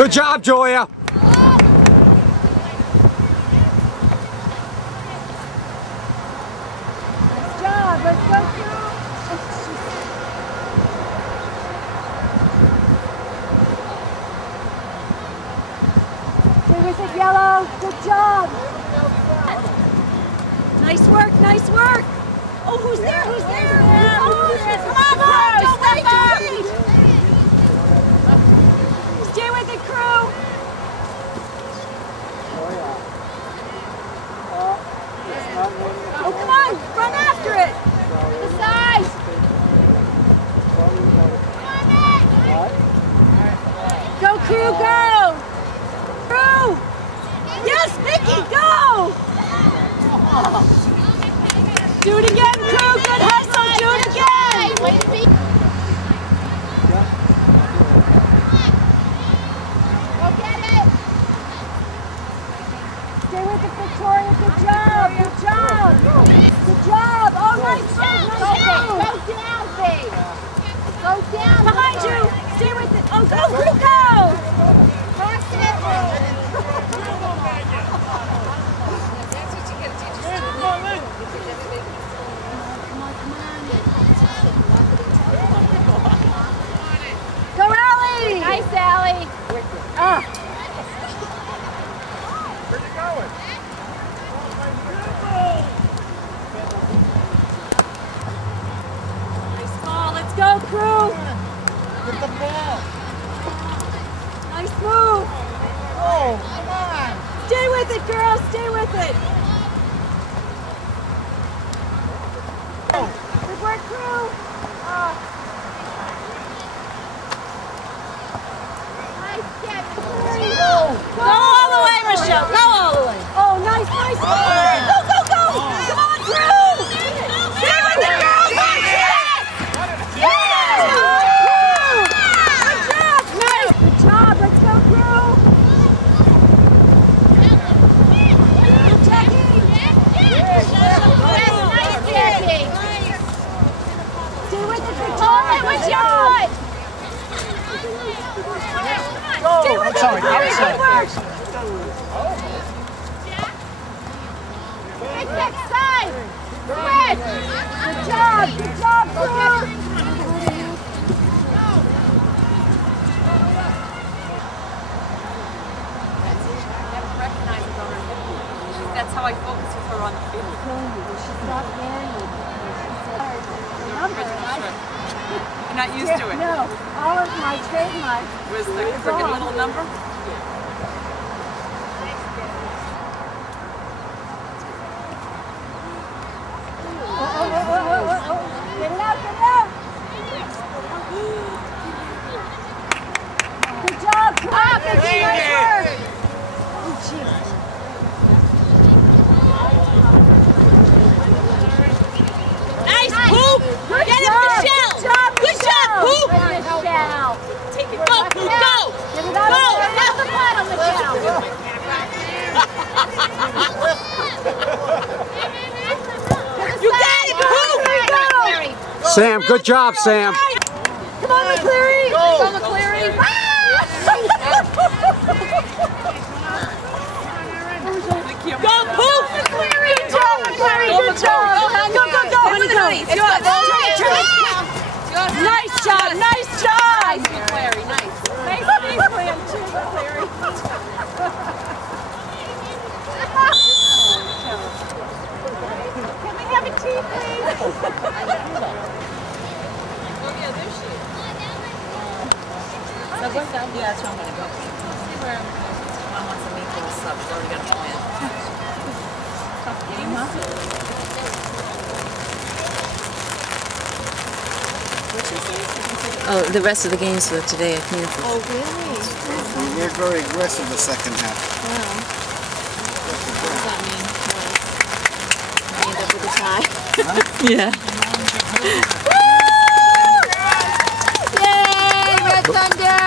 Good job, Joya. Nice job. Let's go through. Stay with it, Yellow. Good job. Nice work. Nice work. Oh, who's there? Who's there? Come on, boys. Step up. Stay with it, crew. Oh, come on. Run after it. The side. Go, crew, go. Crew. Yes, Vicky, go. Do it again, crew. Good hustle. Do it again. Go get it. Stay with it, Victoria. Good job. Good job. Good job. Oh, nice job. Nice job. Go down, babe. Go down. Behind you. Stay with it. Oh, go, crew, go. Cross it. That's what you get to teach us. Come on, Lynn. Go, Allie! Nice, Allie. Where's it going? Nice ball. Let's go, crew. Get the ball. Nice move. Oh, come on. Stay with it, girls. Stay with it. Good work, crew. Nice catch. Go all the way, Michelle. Go all the way. Oh, nice, nice. Go, go, go. Come on, crew. Stay with it, girls. Yes. Yes. Good job. Nice. Good job. Let's go, crew. Good checking. Yes, nice checking. Stay with it, Victoria. Good job. Stay with it, Victoria. Good work. Big back side. Good. Good job. Good job, crew. That's how I focus with her on the field. She's not married. You're not used to it. No, all of my trademark. Was the crooked little number? Get it out, get it out. Good job, come on, Vicky, nice work. Oh, jeez. Nice, Poop! Good Get job. it, Michelle! Good job, Good job, Poop! Michelle. Take it. Go, Poop, go! Get it out. Go! Have the bottom, Michelle. You got it, Poop! Sam, good job, Sam. Come on, McCleary. Go, McCleary. Go, Poop! Good job, McCleary. Good job. Go, go, go. Honey, go. It's yours. Nice job. Nice job. Nice, McCleary, nice. Nice game plan, too, McCleary. Can we have a tea, please? Oh, yeah, there she is. Yeah, that's where I'm going to go. See where Mom wants to make those subs. We've already got a plan. Tough game, huh? Oh, the rest of the games for today at Canfield. Oh, really? They're very aggressive the second half. Wow. What does that mean? What? End up with a tie? Yeah. Yay, Red Thunder!